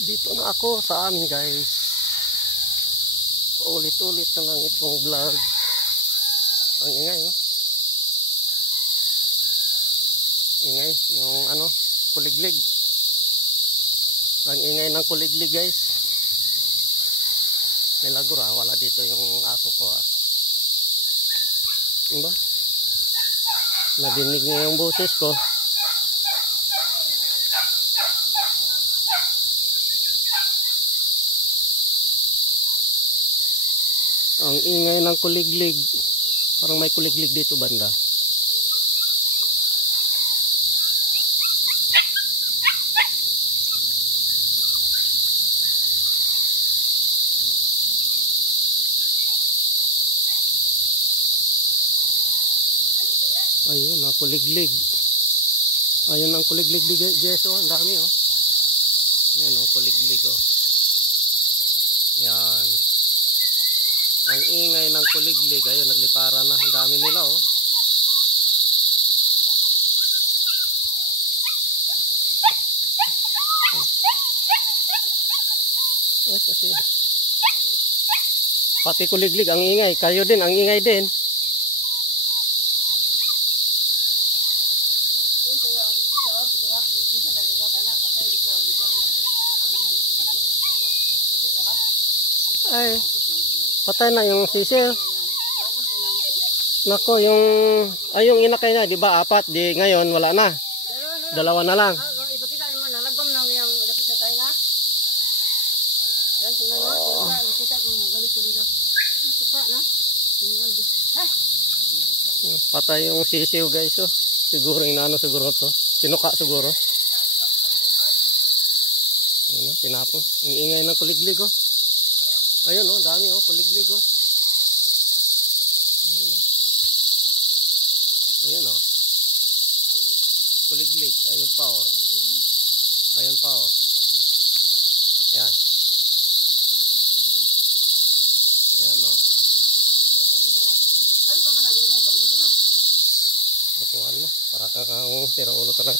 Dito na ako sa amin guys. Paulit-ulit na lang itong vlog. Ang ingay oh. Ingay yung ano, kuliglig. Ang ingay ng kuliglig guys. Milagro wala dito yung aso ko ah. Diba? Nadinig niya yung boses ko. Ang ingay ng kuliglig. Parang may kuliglig dito banda. Ayun, kuliglig. Ayun ang kuliglig di Jeso. Ang dami oh. Yan oh, kuliglig oh. Yan. Ang ingay ng kuliglig. Ayun, nagliparan na. Ang dami nila oh. Ay, kasi. Pati kuliglig ang ingay. Kayo din, ang ingay din. Ay, patay na yung sisil. Nako, yung yung inakay na, di ba? 4, di ngayon wala na. 2 na lang. Ipakita naman, nalagom na yung dapat sa tayo na. Yan, tingnan mo. Ipakita kung nagalit ko dito. Suka na. Patay yung sisiw guys. Oh. Siguro yung ano siguro to. Sinuka siguro. Yan, tinapon. Ang ingay ng kuliglig oh. Ayun oh, dami oh, kuliglig oh. Ayun oh. Kuliglig, ayun pa oh. Ayun pa oh. Ayan. Ayan oh. Nakuha na, para kang tira ulo talaga.